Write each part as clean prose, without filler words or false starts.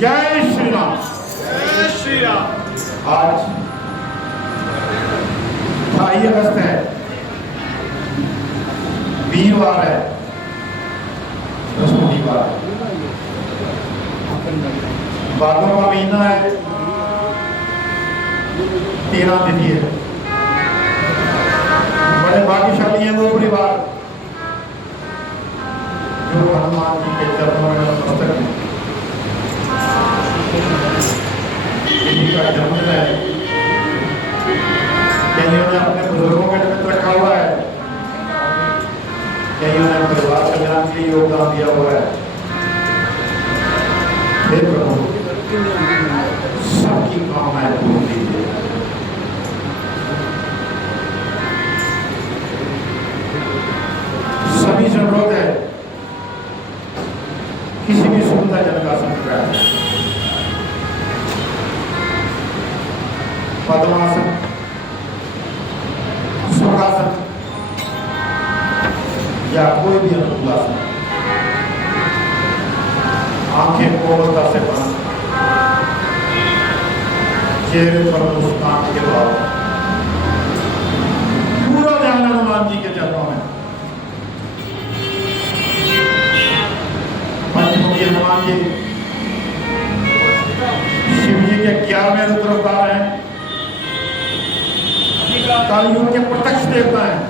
जय श्री राम। जय श्री राम। आज 28 अगस्त है, वीरवार है, बृहस्पतिवार है, भादों का महीना है, 13 तिथि है। बड़े भाग्यशाली हैं वो परिवार जो हनुमान जी के चरणों में नतमस्तक हैं। किसी का जन्मदिन है, कईयों ने अपने बुजुर्गों का निमित्त रखा हुआ है, कईयों ने परिवार कल्याण के लिए योगदान दिया हुआ है। हे प्रभु, सबकी कामनाएं पूर्ण कीजिए। सभी से अनुरोध है, किसी भी सुविधाजनक आसन पर बैठे, पद्मासन, सुखासन या कोई भी अनुकूल आसन, आंखें कोमलता से बंद, चेहरे पर मुस्कान के बाद पूरा ध्यान हनुमान जी के चरणों में। पंचमुखी हनुमान जी शिव जी के 11वें रुद्र अवतार हैं, कलयुग के प्रत्यक्ष देवता हैं,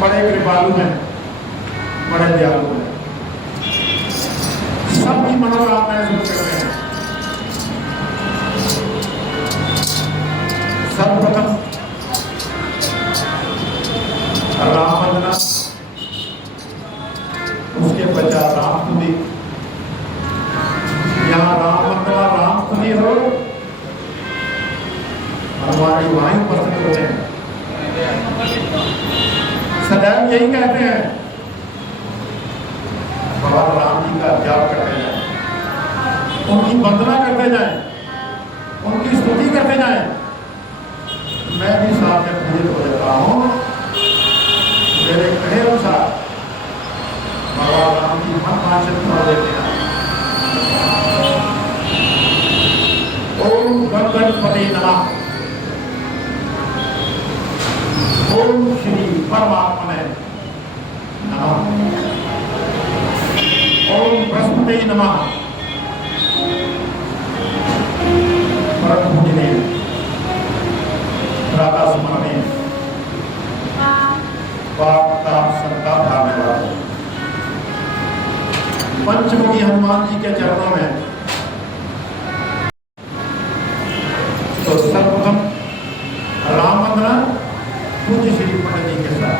बड़े कृपालु हैं, बड़े दयालु हैं, सबकी मनोकामनाएं सुन करते हैं। सर्वप्रथम राम वंदना, उसके पश्चात राम स्तुति। यहाँ राम वंदना राम स्तुति हो, हनुमान जी वहीं उपस्थित होते हैं। सदैव यही कहते हैं, भगवान राम जी का जाप करते जाएं, उनकी वंदना करते जाएं, उनकी स्तुति करते जाएं। मैं भी साथ में पूजित हो जाता हूँ। मेरे कहे अनुसार भगवान राम जी मन वांछित फल देते हैं। ओम गणपति नमः। ओम श्री परमात्मने नमः। ओम बृहस्पति नमः। परम पूजनीय राधा स्मरणीय वार्ता संता भावने वाले पंचमुखी हनुमान जी के चरणों में तो सर्वप्रथम राम वंदना पूज्य श्री पंडित जी के साथ।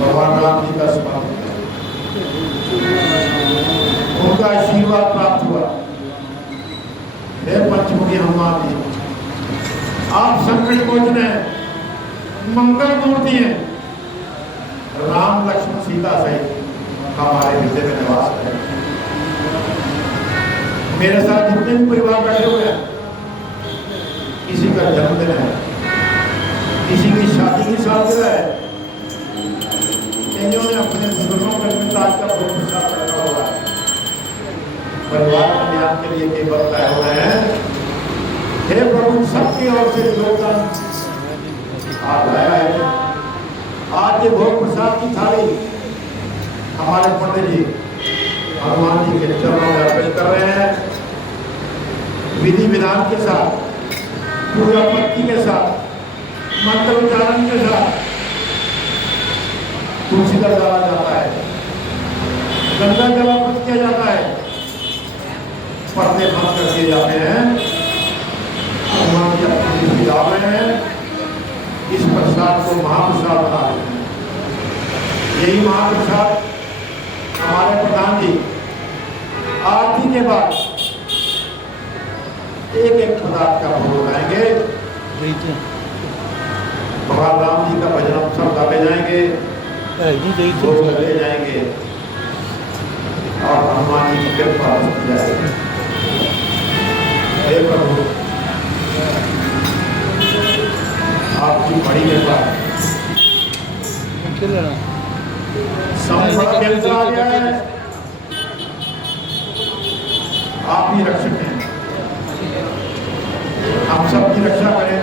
भगवान राम जी का स्मरण उनका आशीर्वाद प्राप्त हुआ। हे पंचमुखी हनुमान जी, आप संकट मोचन हैं, मंगल मूर्ति हैं। राम लक्ष्मण सीता सहित हमारे हृदय में निवास करें। मेरे साथ जितने भी परिवार बैठे हुए हैं, किसी का जन्मदिन है, किसी की शादी की सालगिरह है, कईयों ने अपने बुजुर्गों के पिताज का भोग प्रसाद रखा हुआ है। परिवार कल्याण के लिए केवल तय हुए हैं। हे प्रभु, सबकी ओर से योगदान आप लाया है। आज ये भोग प्रसाद की थाली हमारे पंडित जी हनुमान जी के चरणों में अर्पित कर रहे हैं। विधि विधान के साथ, पूजा पत्ती के साथ, मंत्र उच्चारण के साथ तुलसी का डाला जाता है, गंगा जल अर्पित किया जाता है, पर्दे बंद कर दिए जाते हैं। हनुमान जी अपनी डाल रहे हैं, इस प्रसाद को महाप्रसाद बना रहे हैं। यही महाप्रसाद हमारे प्रधान जी आरती के बाद एक एक पदार्थ का भोग लगाएंगे। भगवान राम जी का भजन हम सब गाते जाएंगे, भोग लगते जाएंगे और हनुमान जी की कृपा होती जाएगी। हे प्रभु, आपकी बड़ी कृपा संकट आ गया है, आप ही रक्षक हैं। हम सबकी रक्षा करें,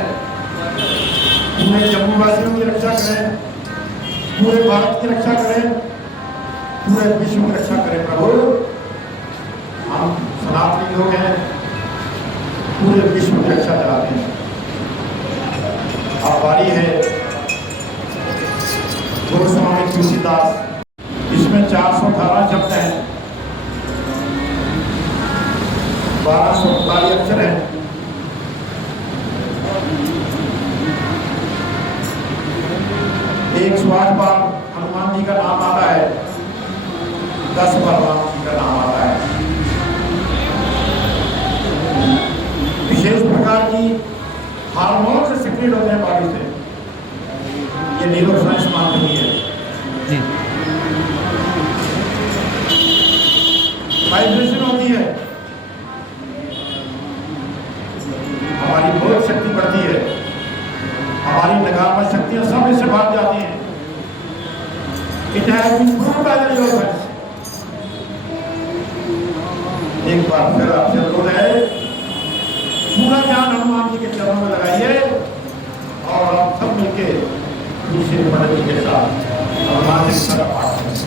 पूरे जम्मू वासियों की रक्षा करें, पूरे भारत की रक्षा करें, पूरे विश्व की रक्षा करें। प्रभु, हम सनातनी लोग हैं, पूरे विश्व की रक्षा कराते हैं। अब बारी है गोस्वामी तुलसीदास, इसमें 418 शब्द हैं, 1248 अक्षर हैं। एक 108 बार हनुमान जी का नाम आता है, 10 बार राम जी का नाम आता है। विशेष प्रकार की हार्मोन से सिक्रेट होते हैं बॉडी से, ये न्यूरो साइंस मानती है। वाइब्रेशन होती है, हमारी बोध शक्ति बढ़ती है, हमारी नकारात्मक शक्तियां सब इससे भाग जाती हैं। It has been proved by the neuroscience. एक बार फिर आपसे अनुरोध है, पूरा ध्यान हनुमान जी के चरणों में लगाइए और आप सब मिलके दूसरे पंडित जी के साथ हनुमान जी का पाठ करें।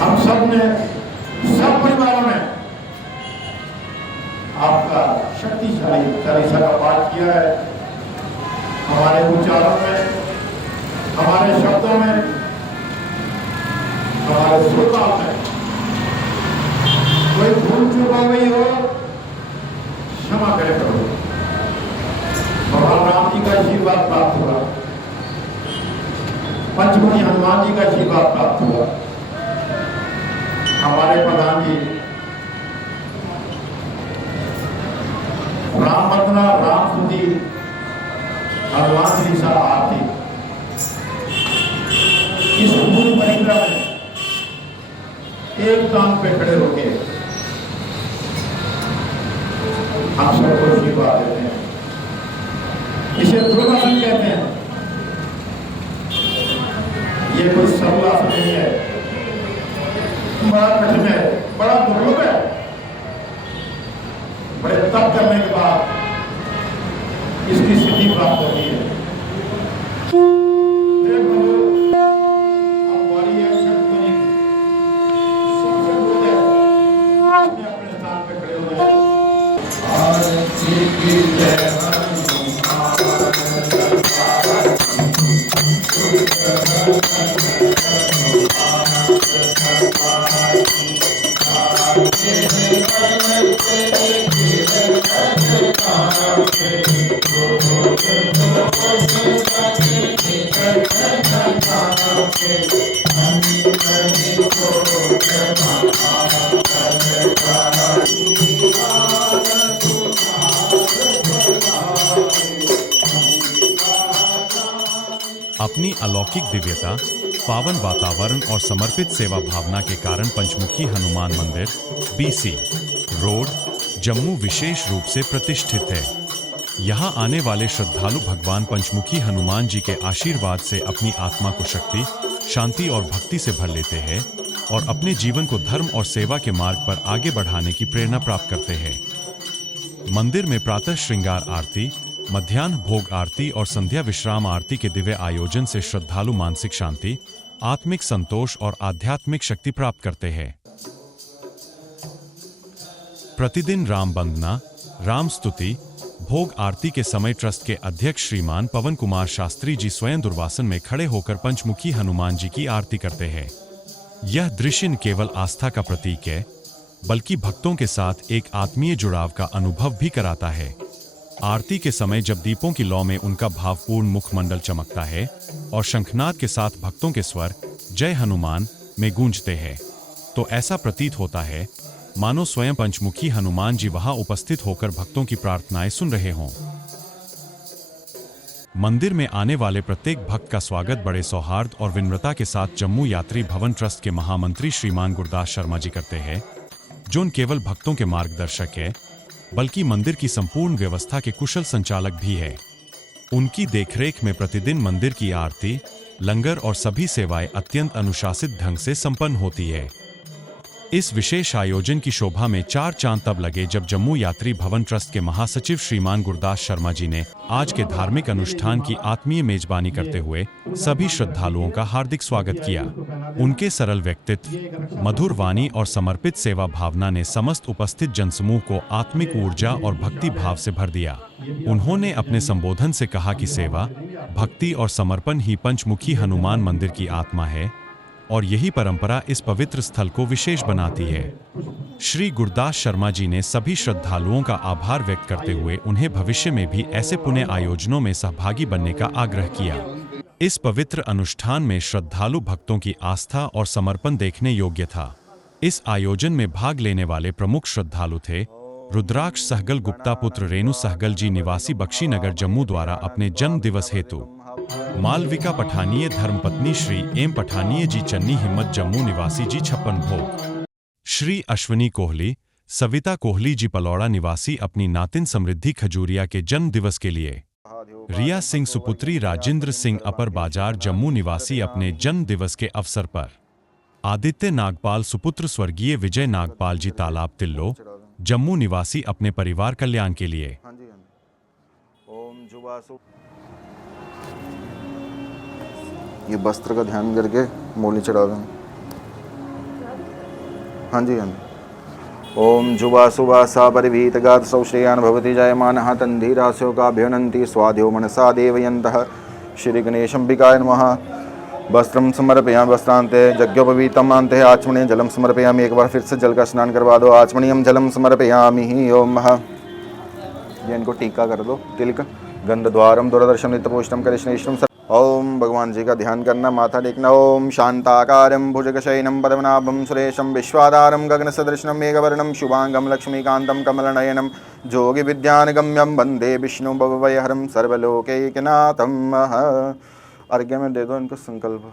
हम सब ने सब परिवारों में आपका शक्तिशाली चालीसा का पाठ किया है। हमारे उच्चारों में, हमारे शब्दों में, हमारे श्रोताओं में कोई भूल चूक हो गई हो, क्षमा करे करो। भगवान राम जी का आशीर्वाद प्राप्त हुआ, पंचमुखी हनुमान जी का आशीर्वाद प्राप्त हुआ। हमारे प्रधान जी राम वंदना, राम स्तुति, हनुमान चालीसा आरती, इस पूरी परिक्रमा में एक टांग पे खड़े होके हम सबको आशीर्वाद देते हैं। इसे ध्रुवासन कहते हैं। ये कोई सरल आसन नहीं है, बड़ा कठिन है, बड़ा दुर्लभ है। बड़े तप करने के बाद इसकी स्थिति प्राप्त होती है। अपने स्थान पे खड़े हो जाए। अपनी अलौकिक दिव्यता, पावन वातावरण और समर्पित सेवा भावना के कारण पंचमुखी हनुमान मंदिर BC रोड, जम्मू विशेष रूप से प्रतिष्ठित है। यहाँ आने वाले श्रद्धालु भगवान पंचमुखी हनुमान जी के आशीर्वाद से अपनी आत्मा को शक्ति, शांति और भक्ति से भर लेते हैं और अपने जीवन को धर्म और सेवा के मार्ग पर आगे बढ़ाने की प्रेरणा प्राप्त करते हैं। मंदिर में प्रातः श्रृंगार आरती, मध्याह्न भोग आरती और संध्या विश्राम आरती के दिव्य आयोजन से श्रद्धालु मानसिक शांति, आत्मिक संतोष और आध्यात्मिक शक्ति प्राप्त करते हैं। प्रतिदिन राम वंदना, राम स्तुति, भोग आरती के समय ट्रस्ट के अध्यक्ष श्रीमान पवन कुमार शास्त्री जी स्वयं दुर्वासन में खड़े होकर पंचमुखी हनुमान जी की आरती करते हैं। यह दृश्य न केवल आस्था का प्रतीक है, बल्कि भक्तों के साथ एक आत्मीय जुड़ाव का अनुभव भी कराता है। आरती के समय जब दीपों की लौ में उनका भावपूर्ण मुखमंडल चमकता है और शंखनाद के साथ भक्तों के स्वर जय हनुमान में गूंजते हैं, तो ऐसा प्रतीत होता है मानो स्वयं पंचमुखी हनुमान जी वहां उपस्थित होकर भक्तों की प्रार्थनाएं सुन रहे हों। मंदिर में आने वाले प्रत्येक भक्त का स्वागत बड़े सौहार्द और विनम्रता के साथ जम्मू यात्री भवन ट्रस्ट के महामंत्री श्रीमान गुरदास शर्मा जी करते हैं, जो न केवल भक्तों के मार्गदर्शक है, बल्कि मंदिर की संपूर्ण व्यवस्था के कुशल संचालक भी है। उनकी देखरेख में प्रतिदिन मंदिर की आरती, लंगर और सभी सेवाएं अत्यंत अनुशासित ढंग से संपन्न होती है। इस विशेष आयोजन की शोभा में चार चांद तब लगे जब जम्मू यात्री भवन ट्रस्ट के महासचिव श्रीमान गुरदास शर्मा जी ने आज के धार्मिक अनुष्ठान की आत्मीय मेजबानी करते हुए सभी श्रद्धालुओं का हार्दिक स्वागत किया। उनके सरल व्यक्तित्व, मधुर वाणी और समर्पित सेवा भावना ने समस्त उपस्थित जनसमूह को आत्मिक ऊर्जा और भक्ति भाव से भर दिया। उन्होंने अपने संबोधन से कहा कि सेवा, भक्ति और समर्पण ही पंचमुखी हनुमान मंदिर की आत्मा है और यही परंपरा इस पवित्र स्थल को विशेष बनाती है। श्री गुरदास शर्मा जी ने सभी श्रद्धालुओं का आभार व्यक्त करते हुए उन्हें भविष्य में भी ऐसे पुण्य आयोजनों में सहभागी बनने का आग्रह किया। इस पवित्र अनुष्ठान में श्रद्धालु भक्तों की आस्था और समर्पण देखने योग्य था। इस आयोजन में भाग लेने वाले प्रमुख श्रद्धालु थे रुद्राक्ष सहगल गुप्ता पुत्र रेणु सहगल जी निवासी बख्शीनगर जम्मू द्वारा अपने जन्म दिवस हेतु मालविका पठानिया धर्मपत्नी श्री एम पठानिया जी चन्नी हिम्मत जम्मू निवासी जी 56 भोग, श्री अश्विनी कोहली, सविता कोहली जी पलौड़ा निवासी अपनी नातिन समृद्धि खजूरिया के जन्म दिवस के लिए, रिया सिंह सुपुत्री राजेंद्र सिंह अपर बाजार जम्मू निवासी अपने जन्म दिवस के अवसर पर, आदित्य नागपाल सुपुत्र स्वर्गीय विजय नागपाल जी तालाब तिल्लो जम्मू निवासी अपने परिवार कल्याण के लिए। ये वस्त्र का ध्यान करके मूली चढ़ा दें। हाँ जी हाँ जी। ओम जुवा सुवासा परिवीत गात सौश्रेयान भवति जायमानः तन्धीरास्यो काभ्यनन्ति स्वाध्यो मनसा देवयन्तः। श्री गणेशंबिकाय नमः। वस्त्रम समर्पयामि वस्त्रान्ते यज्ञोपवीतम अन्ते आचमनीय जलम समर्पयामि। एक बार फिर से जल का स्नान करवा दो। आचमनीयम जलम समर्पयामि। ओम ये इनको टीका कर दो। तिलक गंधद्वारम दूरदर्शन नित्यपोष्टम करिष्णेश्वरम। ओम भगवान जी का ध्यान करना, माथा टेकना। ओम शांताकारं भुजगशयनं पद्मनाभं सुरेशं विश्वाधारं गगनसदृशं मेघवर्णं शुभांगं लक्ष्मीकान्तं कमलनयनं जोगिविद्यानगम्यं वन्दे विष्णु भवभयहरं सर्वलोकैकनाथं। अर्घ्य में दे दो इनको संकल्प।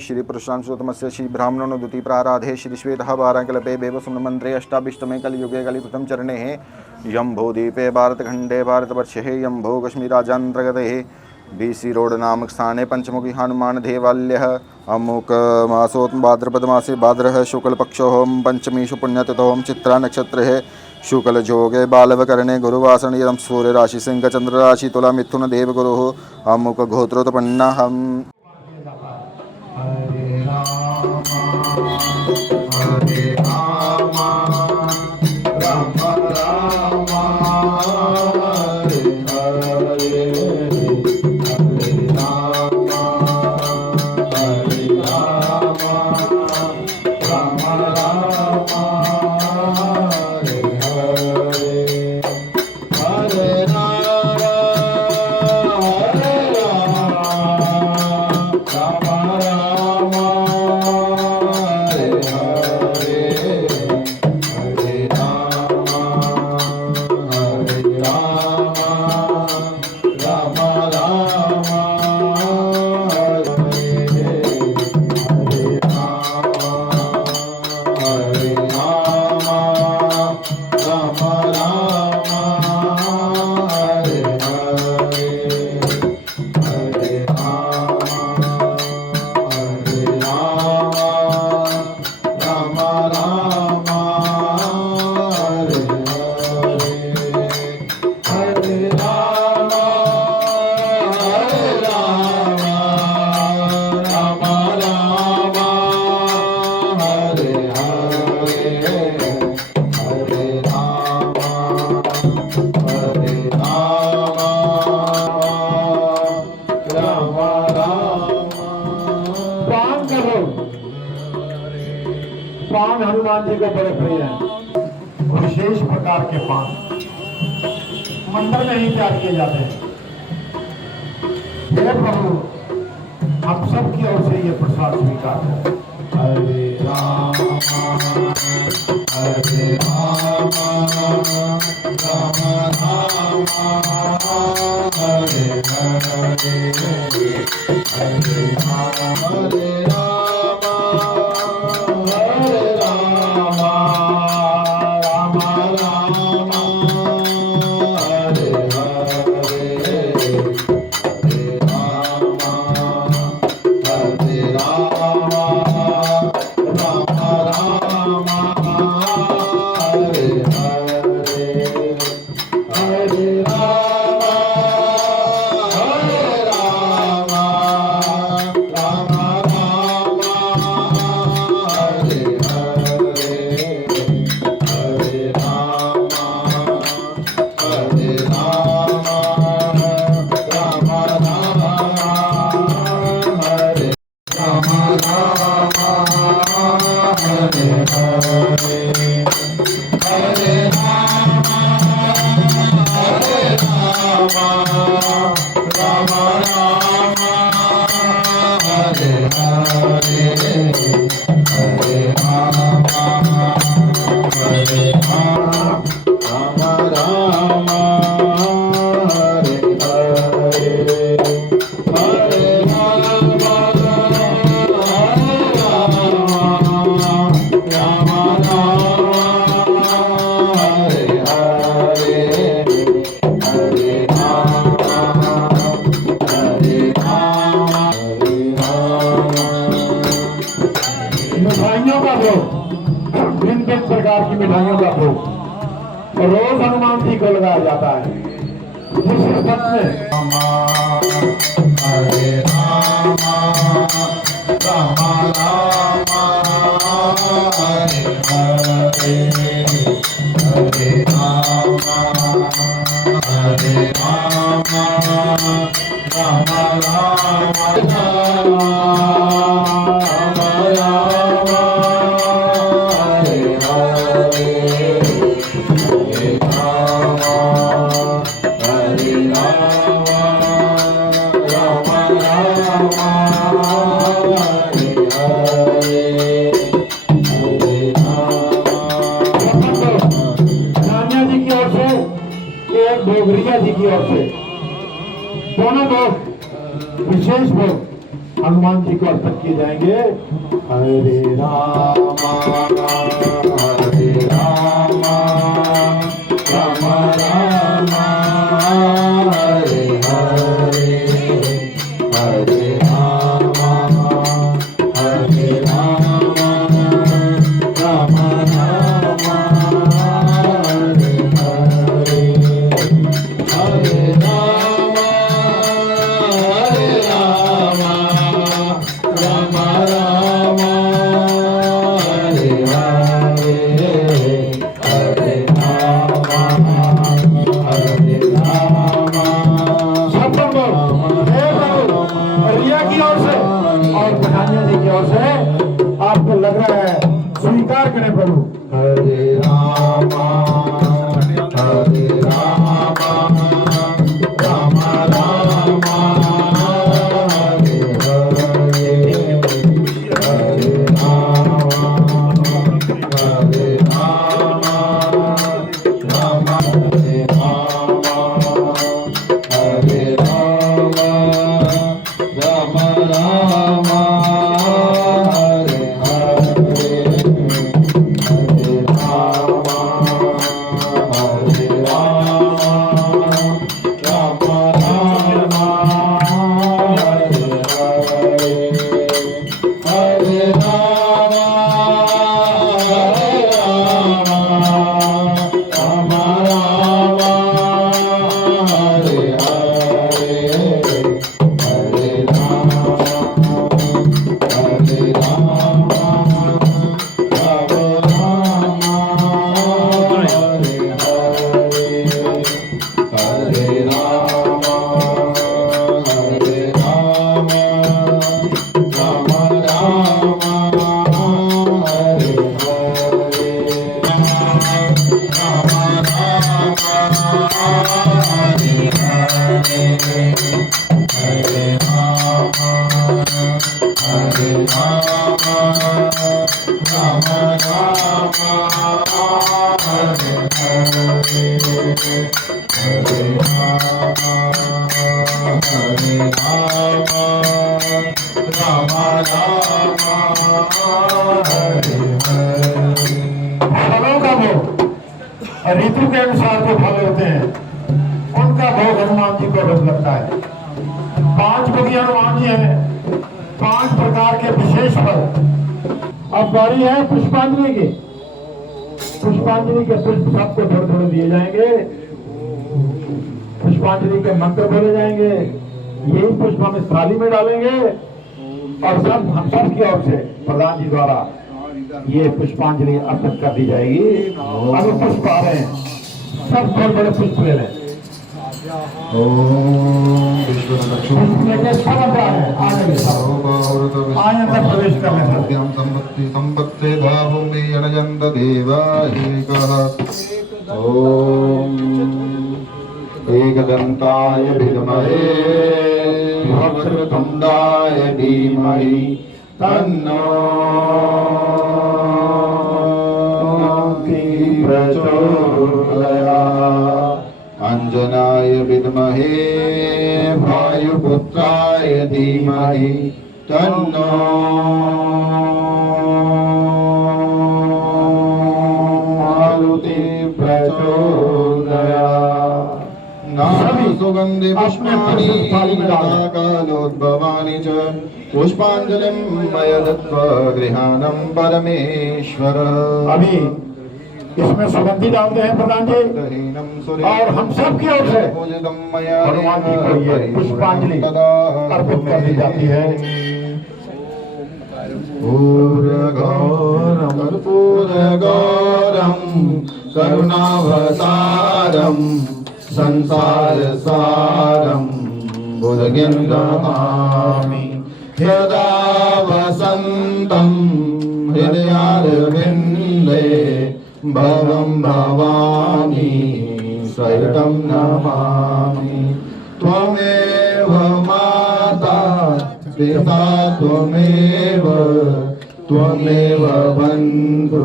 श्री पुरुषांशोत्तमस्य श्री ब्राह्मणो द्वितीय प्राराधे श्री श्वेतः वाराकल्पे बेवसुमन मंत्रे अष्टाभिष्टमे कलियुगे कलिप्रथम चरणे यम्भोदीपे भारतखंडे भारतवर्षे यम्भो कश्मीराजान्तर्गते बीसी रोड नामक स्थाने पंचमुखी हनुमान देवालयः अमुक मासोत् भाद्रपद मासे भाद्रः शुक्ल पक्षोहम पंचमीषु पुण्यतिथोहम चित्रा नक्षत्रे शुक्ल जोगे बालवकरणे गुरुवासन यदम सूर्य राशि सिंह चंद्र राशि तुला मिथुन देव गुरु अमुक गोत्रोत्पन्ना हम पान हनुमान जी को बड़े प्रिय हैं। विशेष प्रकार के पान मंदिर में ही तैयार किए जाते हैं। हे प्रभु, आप सबकी ओर से ये प्रसाद स्वीकार करें। हरे राम हरे राम राम राम हरे हरे हरे राम हरे राम प्रकार की मिठाइयों का भोग रोज हनुमान जी को लगाया जाता है। जिस भक्त में हरे राम राम राम हरे हरे हरे राम हरे राम राम डोगरिया जी की ओर से दोनों लोग विशेष भोग हनुमान जी को अर्पित किए जाएंगे। हरे रामा हरे रामा राम राम हरे हरे हरे रामा हरे राम राम राम हरे हरे हरे राम हरे राम राम राम हरे हरे हरे राम हरे राम। सब लोग रिया की ओर से और कन्हैया जी की ओर से आपको लग रहा है, स्वीकार करें प्रभु। हरे राम हरे राम राम राम हरे हरे हरे राम हरे राम राम हरे राम हरे राम राम राम हरे हरे हरे राम हरे राम राम राम हरे हरे हरे राम राम राम हरे हरे हरे राम हरे राम राम राम हरे हरे हरे राम हरे राम राम राम हरे हरे राम राम हरे हरे हरे राम हरे राम राम राम हरे हरे हरे राम हरे राम राम राम हरे हरे। फलों का भोग ऋतु के अनुसार जो फल होते हैं उनका भोग हनुमान जी को रोज लगता है। 5 भोगी हनुमान जी हैं, 5 प्रकार के विशेष फल। अब बारी है पुष्पांजलि की। पुष्पांजलि के पुष्प सबको थोड़े थोड़े दिए जाएंगे। पुष्पांजलि के मंत्र बोले जाएंगे। यही पुष्प हम इस थाली में डालेंगे और सब हम सब की ओर से प्रधान जी द्वारा ये पुष्पांजलि अर्पित कर दी जाएगी। अब पुष्प आ रहे हैं, सब थोड़े बड़े पुष्प ले लें। अंदर प्रवेश कर लें। संपत्ति धावं जनयन्त देवायिकः। ओम एकदन्ताय विद्महे वक्रतुण्डाय धीमहि तन्नो प्रचोदयात्। अंजनाय विद्महे वायुपुत्राय धीमहि तन्नो मारुति प्रचोदयात्। नाम सुगन्धि पुष्पाणि कालोद्भवानि च पुष्पाञ्जलिं मया दत्त्वा गृहाणं परमेश्वर। अभी इसमें सुगंधी डालते हैं प्रधान जी और हम सब की ओर से हनुमान जी को ये पुष्पांजलि अर्पित कर दी जाती है। पूर्णगौरं करुणावतारं संसारसारं बुद्धं नमामि। यदा वसन्तं हृदयारविन्दे भवं भवानी सहितं नमामि। त्वमेव माता पिता त्वमेव बन्धु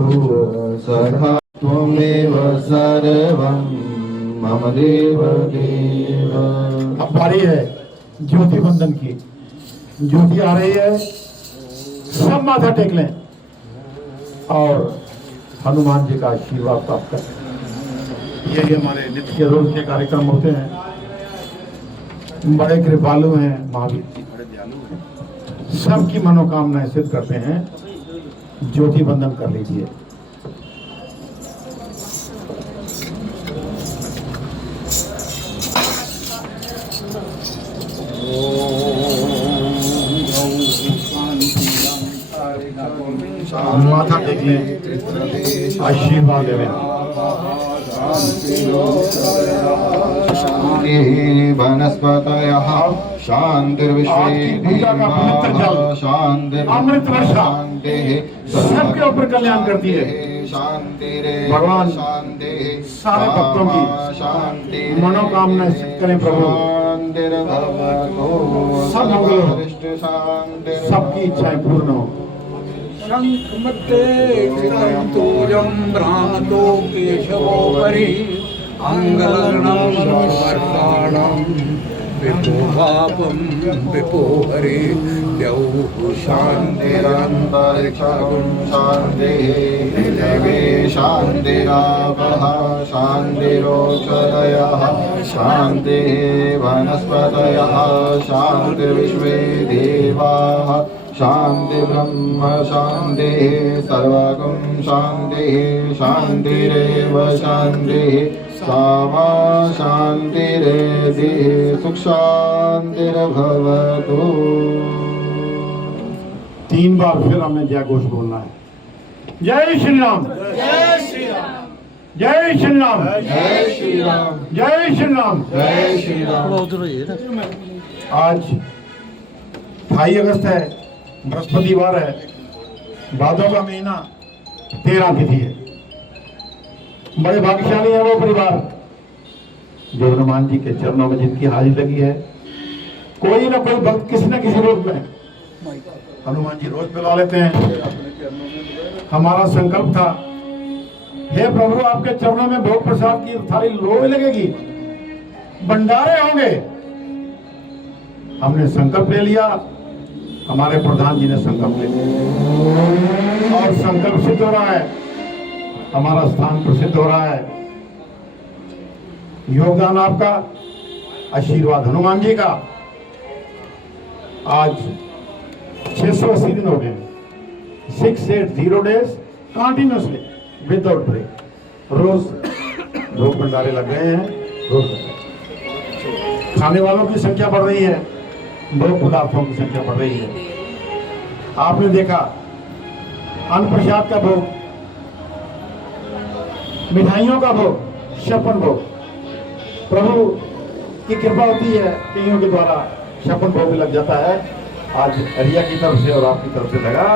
सखा त्वमेव सर्वं मम देव देव। अब बारी है ज्योति बंधन की। ज्योति आ रही है, सब माथा टेक लें और हनुमान जी का आशीर्वाद प्राप्त करें। ये हमारे नित्य के रोज के कार्यक्रम होते हैं। बड़े कृपालु हैं महावीर जी, बड़े दयालु हैं, सबकी मनोकामनाएं सिद्ध करते हैं। ज्योति बंदन कर लीजिए। माथा टेक लें, आशीर्वाद लें। वनस्पतयः शांतिर्विश्वे अमृत वर्षा सबके ऊपर कल्याण करती है। भगवान सारे भक्तों की मनोकामना सिद्ध करें प्रभु। सब मंगल हो, सबकी इच्छाएं पूर्ण हो। शंखमध्ये कृतं तूर्यं भ्रातो केशवोपरि अङ्गलग्नं वर्षाणं विपोपापं विपोहरि द्यौः शान्तिरन्तरिक्षं शान्तिः देवे शान्तिरापः शान्तिरोषधयः शान्तिः वनस्पतयः शान्तिर्विश्वे देवाः शांति ब्रह्म शांति सर्वगुण शांति शांतिरेव शांति सामा शांतिरेधि सुख शांतिर्भवतु। 3 बार फिर हमें जय घोष बोलना है। जय श्री राम, जय श्री राम, जय श्री राम, जय श्री राम, जय श्री राम, जय श्री राम। आज 28 अगस्त है, बृहस्पतिवार है, भादों का महीना 13 तिथि है। बड़े भाग्यशाली है वो परिवार जो हनुमान जी के चरणों में जिनकी हाजिरी लगी है। कोई ना कोई भक्त किसी न किसी रूप में हनुमान जी रोज बुला लेते हैं। हमारा संकल्प था, हे प्रभु आपके चरणों में भोग प्रसाद की थाली रोज लगेगी, भंडारे होंगे। हमने संकल्प ले लिया, हमारे प्रधान जी ने संकल्प ले लिया और संकल्प सिद्ध हो रहा है। हमारा स्थान प्रसिद्ध हो रहा है। योगदान आपका, आशीर्वाद हनुमान जी का। आज 680 दिन हो गए, 680 डेज कंटिन्यूसली विदाउट ब्रेक। रोज भोग भंडारे लग रहे हैं, रोज खाने वालों की संख्या बढ़ रही है, भोग पदार्थों की संख्या बढ़ रही है। आपने देखा अन्न प्रसाद का भोग, मिठाइयों का भोग, छप्पन भोग। प्रभु की कृपा होती है, कईयों के द्वारा छप्पन भोग लग जाता है। आज रिया की तरफ से और आपकी तरफ से लगा,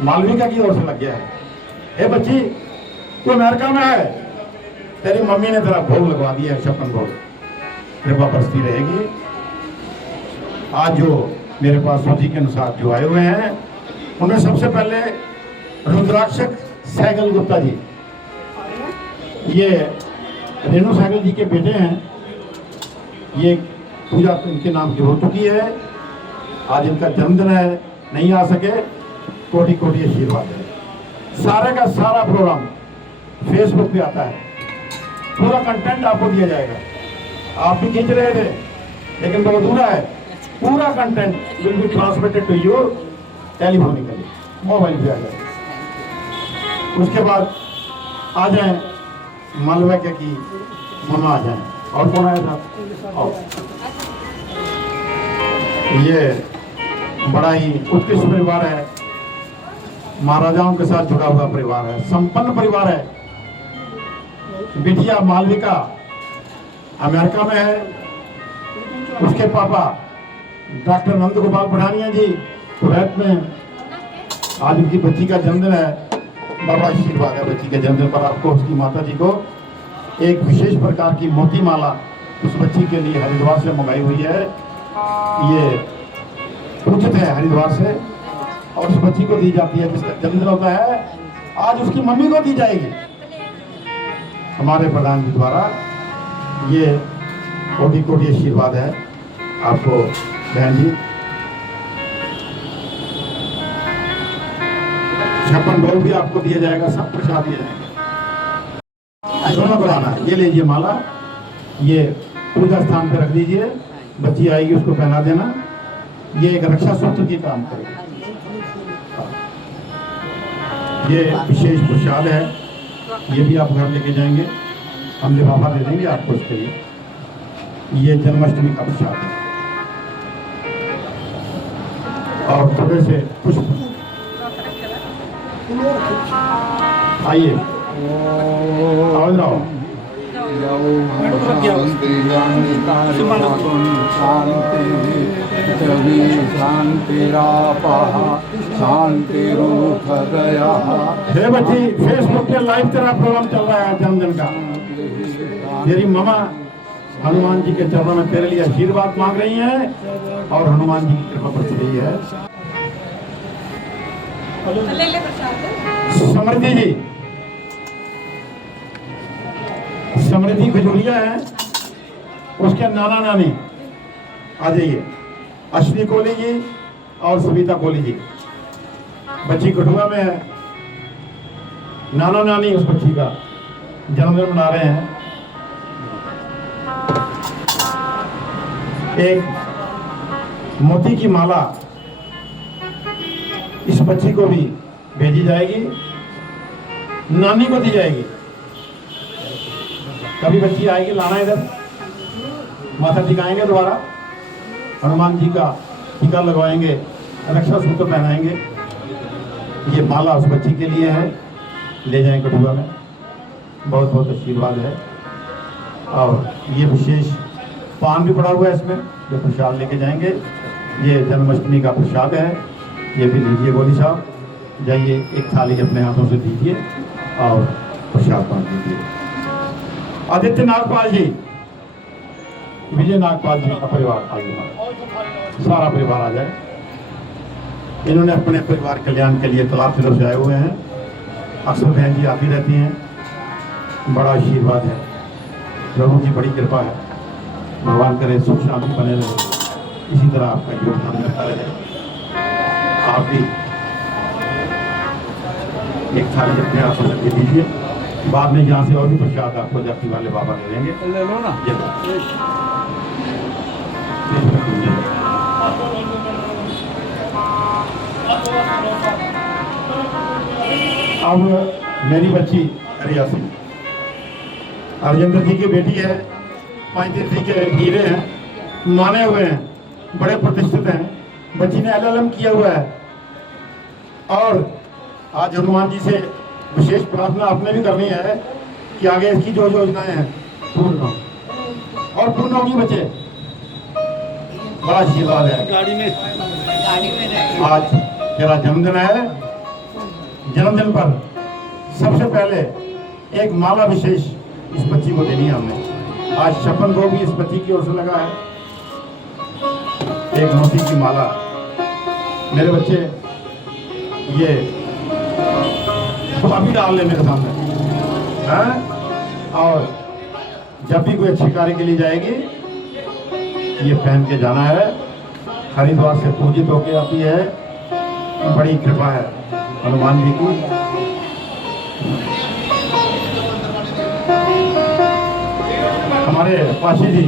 मालविका की ओर से लग गया है। हे बच्ची, तू अमेरिका में है, तेरी मम्मी ने तेरा भोग लगवा दिया है, छप्पन भोग। कृपा बरसती रहेगी। आज जो मेरे पास सूची के अनुसार जो आए हुए हैं, उनमें सबसे पहले रुद्राक्षक सैगल गुप्ता जी, ये रेणु सैगल जी के बेटे हैं। ये पूजा इनके नाम की हो चुकी है। आज इनका जन्मदिन है, नहीं आ सके, कोटि कोटि आशीर्वाद है। सारे का सारा प्रोग्राम फेसबुक पे आता है, पूरा कंटेंट आपको दिया जाएगा। आप भी खींच रहे थे लेकिन बहुत अधूरा है। पूरा content will be transmitted to you telephonically, mobile पे आ जाएगा। उसके बाद आ जाए मालविका की मामा आ जाए। और कौन आया था? ये बड़ा ही उत्कृष्ट परिवार है, महाराजाओं के साथ जुड़ा हुआ परिवार है, संपन्न परिवार है। बिटिया मालविका अमेरिका में है, उसके पापा डॉक्टर नंद गोपाल पठानिया जी कुवैत में। आज उनकी बच्ची का जन्मदिन है। बाबा आशीर्वाद है बच्ची के जन्मदिन पर आपको। उसकी माता जी को एक विशेष प्रकार की मोती माला उस बच्ची के लिए हरिद्वार से मंगाई हुई है। ये उचित है हरिद्वार से, और उस बच्ची को दी जाती है जिसका जन्मदिन होता है। आज उसकी मम्मी को दी जाएगी हमारे प्रधान जी द्वारा। ये कोटि कोटि आशीर्वाद है आपको बहन जी। 56 भोग भी आपको दिया जाएगा, सब प्रसाद दिया जाएगा। दोनों को लाना है। ये लीजिए माला, ये पूजा स्थान पे रख दीजिए, बच्ची आएगी उसको पहना देना। ये एक रक्षा सूत्र की काम करेगी। ये विशेष प्रसाद है, ये भी आप घर लेके जाएंगे, हम लिफाफा दे देंगे आपको इसके लिए। ये जन्माष्टमी का प्रसाद है। और थोड़े से पुष्प आइए, आओ जाओ। हे बच्ची, फेसबुक पे लाइव तेरा प्रोग्राम चल रहा है जन्मदिन का। तेरी ममा हनुमान जी के चरणों में तेरे लिए आशीर्वाद मांग रही हैं और हनुमान जी की कृपा बरस रही है। समृद्धि जी, समृद्धि खजूरिया है, उसके नाना नानी आ जाइए, अश्विनी कोहली जी और सविता कोहली जी। बच्ची कठुआ में है, नाना नानी उस बच्ची का जन्मदिन मना रहे हैं। एक मोती की माला इस बच्ची को भी भेजी जाएगी, नानी को दी जाएगी। कभी बच्ची आएगी, लाना इधर, माथा टिकाएंगे, दोबारा हनुमान जी का टीका लगवाएंगे, रक्षा सूत्र पहनाएंगे। ये माला उस बच्ची के लिए है, ले जाएं कठुआ में, बहुत बहुत आशीर्वाद है। और ये विशेष पान भी पड़ा हुआ है इसमें, जो प्रसाद लेके जाएंगे। ये जन्माष्टमी का प्रसाद है, ये भी लीजिए गोली साहब, जाइए एक थाली अपने हाथों से दीजिए और प्रसाद बांट दीजिए। आदित्य नागपाल जी, विजय नागपाल जी का परिवार आइए, सारा परिवार आ जाए। इन्होंने अपने परिवार कल्याण के लिए तालाब से लोग आए हुए हैं। अक्सर बहन जी आती रहती हैं, बड़ा आशीर्वाद है, प्रभु की बड़ी कृपा है। भगवान करे सुख शांति बने रहे, इसी तरह आपका योगदान करता रहे। आप भी एक थाली अपने आप से दे दीजिए, बाद में यहाँ से और भी प्रसाद आपको जाति वाले बाबा ले लेंगे। ले लो ना, अब मेरी बच्ची रिया सिंह अर्जेंद्र जी की बेटी है, 35 जी के हीरे हैं, माने हुए हैं, बड़े प्रतिष्ठित हैं। बच्ची ने LLM किया हुआ है और आज हनुमान जी से विशेष प्रार्थना आपने भी करनी है कि आगे इसकी जो योजनाएं हैं पूर्ण हो और पूर्ण होगी। बच्चे बड़ा आशीर्वाद है। गाड़ी में आज तेरा जन्मदिन है, जन्मदिन पर सबसे पहले एक माला विशेष इस बच्ची को देनी है हमने। आज 56 भोग भी इस बच्ची की ओर से लगा है, एक मोती की माला। मेरे बच्चे ये अभी डाल ले मेरे सामने, हैं? और जब भी कोई अच्छे कार्य के लिए जाएगी ये पहन के जाना है। हरिद्वार से पूजित होके आती है, बड़ी कृपा है हनुमान जी की। हमारे पाशी जी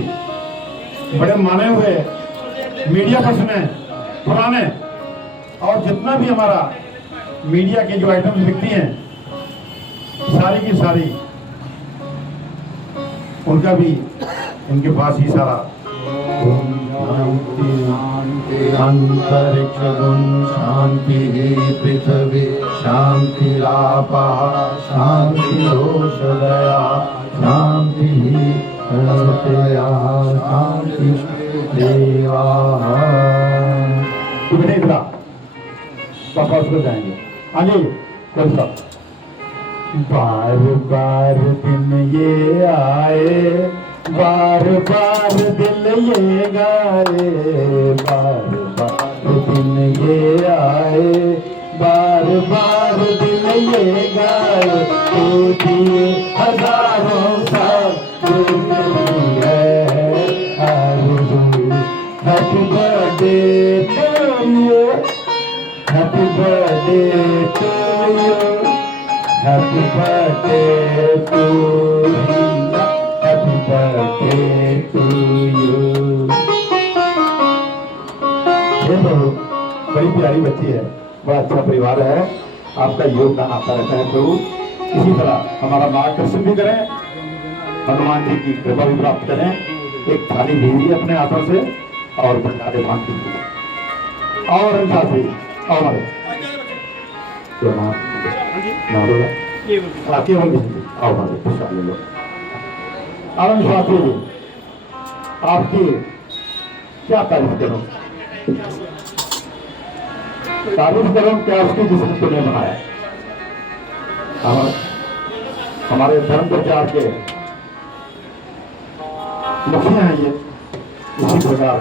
बड़े माने हुए मीडिया पर्सन हैं, पुराने, और जितना भी हमारा मीडिया के जो आइटम्स बिकती हैं सारी की सारी उनका भी इनके पास ही सारा। अंतरिक्ष गुण शांति पृथ्वी शांतिरापा शांतिरोषदया शांति शांति देवा। पापा उसको जाएंगे। हाँ जी, कोई सब बार बार दिन ये आए, बार बार दिल ये गाए, बार बार दिन ये आए, बार बार दिल ये गाए। दिए हजारों साल है, happy birthday to you, happy birthday to Happy birthday to Rina. Happy birthday to you. ये तो बड़ी प्यारी बच्ची है, बड़ा अच्छा परिवार है, आपका योगदान आता रहता है प्रभु। इसी तरह हमारा मार्गदर्शन भी करें, हनुमान जी की कृपा भी प्राप्त करें। एक थाली दीजिए अपने हाथों से और प्रसाद मान दीजिए। और अनुसार से और हमारे क्या नाम बोला केवल आओ हमारे प्रसाद ले लो। और अनुसार से आपकी क्या तारीफ करूं, तारीफ करूं क्या उसकी जिसने तुम्हें बनाया। हमारे धर्म प्रचार के मुखिया हैं ये। इसी प्रकार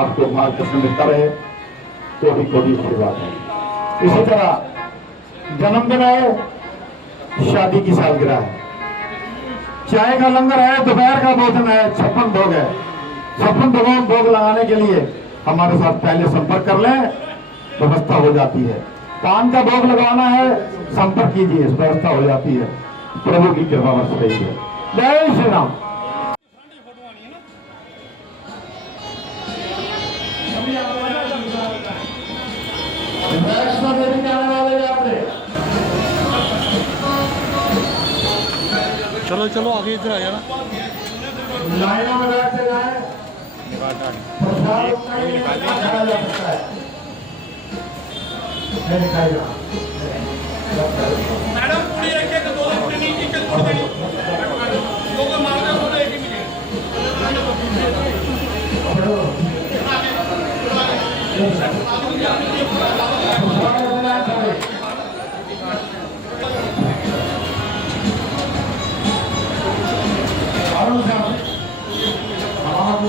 आपको मार्गदर्शन मिलता रहे तो भी कोई आशीर्वाद है। इसी तरह जन्मदिन है, शादी की सालगिरह है, चाय का लंगर है, दोपहर का भोजन है, 56 भोग है। 56 भोग लगाने के लिए हमारे साथ पहले संपर्क कर लें, व्यवस्था हो जाती है। पान का भोग लगाना है, संपर्क कीजिए, व्यवस्था हो जाती है। प्रभु की कृपा बरस रही है। जय श्री राम। चलो चलो आगे इधर आ जाना। लाइनों में बैठते जाएं। प्रसाद खाया जा सकता है। नहीं खाएगा। मैडम पूरी रखिए तो 2 पूरी नहीं चिकन छोड़ देनी। लोगों मांगा तो एक ही मिले।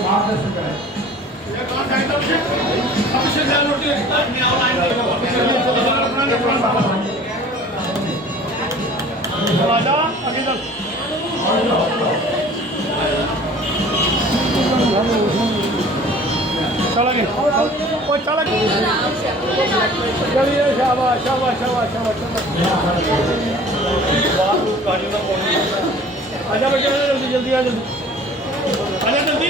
मार्गदर्शन करें। चलिए शाबाश शाबाश शाबाश शाबाश आजा बेटा जल्दी जल्दी आ जल्दी आजा जल्दी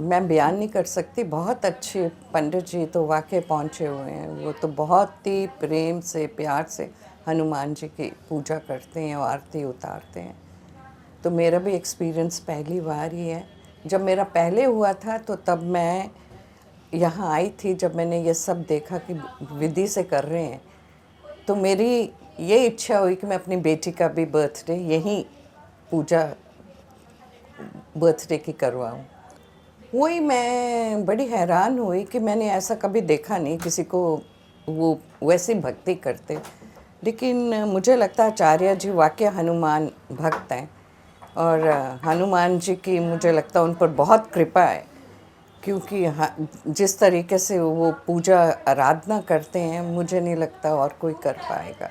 मैं बयान नहीं कर सकती। बहुत अच्छे पंडित जी तो वाकई पहुँचे हुए हैं। वो तो बहुत ही प्रेम से प्यार से हनुमान जी की पूजा करते हैं और आरती उतारते हैं। तो मेरा भी एक्सपीरियंस पहली बार ही है। जब मेरा पहले हुआ था तो तब मैं यहाँ आई थी, जब मैंने ये सब देखा कि विधि से कर रहे हैं तो मेरी ये इच्छा हुई कि मैं अपनी बेटी का भी बर्थडे यहीं पूजा बर्थडे की करवाऊँ। वही मैं बड़ी हैरान हुई कि मैंने ऐसा कभी देखा नहीं किसी को वो वैसी भक्ति करते। लेकिन मुझे लगता है आचार्य जी वाकई हनुमान भक्त हैं और हनुमान जी की मुझे लगता है उन पर बहुत कृपा है, क्योंकि जिस तरीके से वो पूजा आराधना करते हैं मुझे नहीं लगता और कोई कर पाएगा,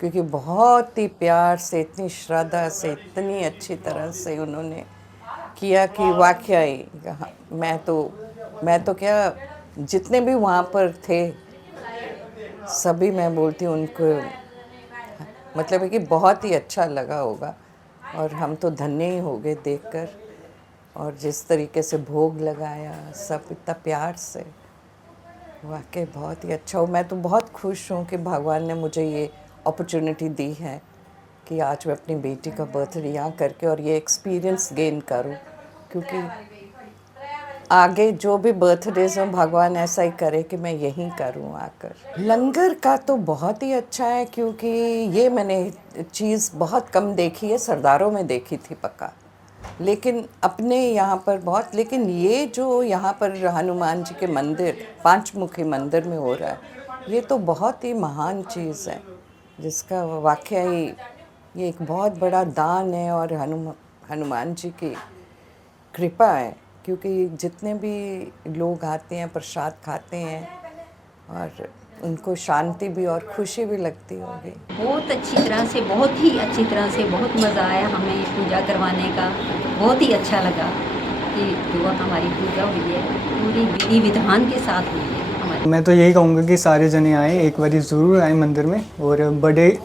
क्योंकि बहुत ही प्यार से, इतनी श्रद्धा से, इतनी अच्छी तरह से उन्होंने किया कि वाकई मैं तो क्या जितने भी वहाँ पर थे सभी मैं बोलती हूँ उनको मतलब है कि बहुत ही अच्छा लगा होगा। और हम तो धन्य ही हो गए देखकर, और जिस तरीके से भोग लगाया सब इतना प्यार से, वाकई बहुत ही अच्छा हो। मैं तो बहुत खुश हूँ कि भगवान ने मुझे ये अपॉर्चुनिटी दी है कि आज मैं अपनी बेटी का बर्थडे यहाँ करके और ये एक्सपीरियंस गेन करूँ, क्योंकि आगे जो भी बर्थडेज हो भगवान ऐसा ही करे कि मैं यहीं करूं आकर। लंगर का तो बहुत ही अच्छा है, क्योंकि ये मैंने चीज़ बहुत कम देखी है, सरदारों में देखी थी पक्का, लेकिन अपने यहाँ पर बहुत। लेकिन ये जो यहाँ पर हनुमान जी के मंदिर, पांचमुखी मंदिर में हो रहा है, ये तो बहुत ही महान चीज़ है, जिसका वाकया ही ये एक बहुत बड़ा दान है और हनुमान जी की कृपा है, क्योंकि जितने भी लोग आते हैं प्रसाद खाते हैं और उनको शांति भी और खुशी भी लगती होगी। बहुत अच्छी तरह से, बहुत ही अच्छी तरह से, बहुत मज़ा आया हमें पूजा करवाने का। बहुत ही अच्छा लगा कि जो हमारी पूजा हुई है पूरी विधि विधान के साथ हुई है हमारी। मैं तो यही कहूँगा कि सारे जने आए, एक बार ज़रूर आए मंदिर में। और बड़े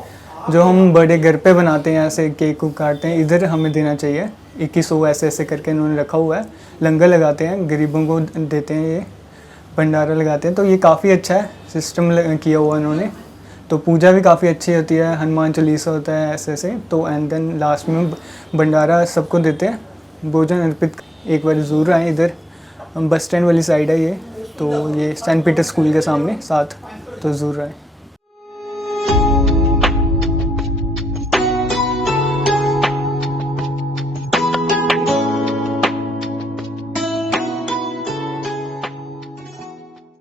जो हम बड़े घर पे बनाते हैं, ऐसे केक को काटते हैं, इधर हमें देना चाहिए। 2100 ऐसे करके इन्होंने रखा हुआ है। लंगर लगाते हैं, गरीबों को देते हैं, ये भंडारा लगाते हैं, तो ये काफ़ी अच्छा है सिस्टम किया हुआ इन्होंने। तो पूजा भी काफ़ी अच्छी होती है, हनुमान चालीसा होता है ऐसे तो एंड देन लास्ट में भंडारा सबको देते हैं, भोजन अर्पित। एक बार ज़रूर आए इधर, बस स्टैंड वाली साइड है ये, तो ये सेंट पीटर स्कूल के सामने साथ, तो ज़रूर आए।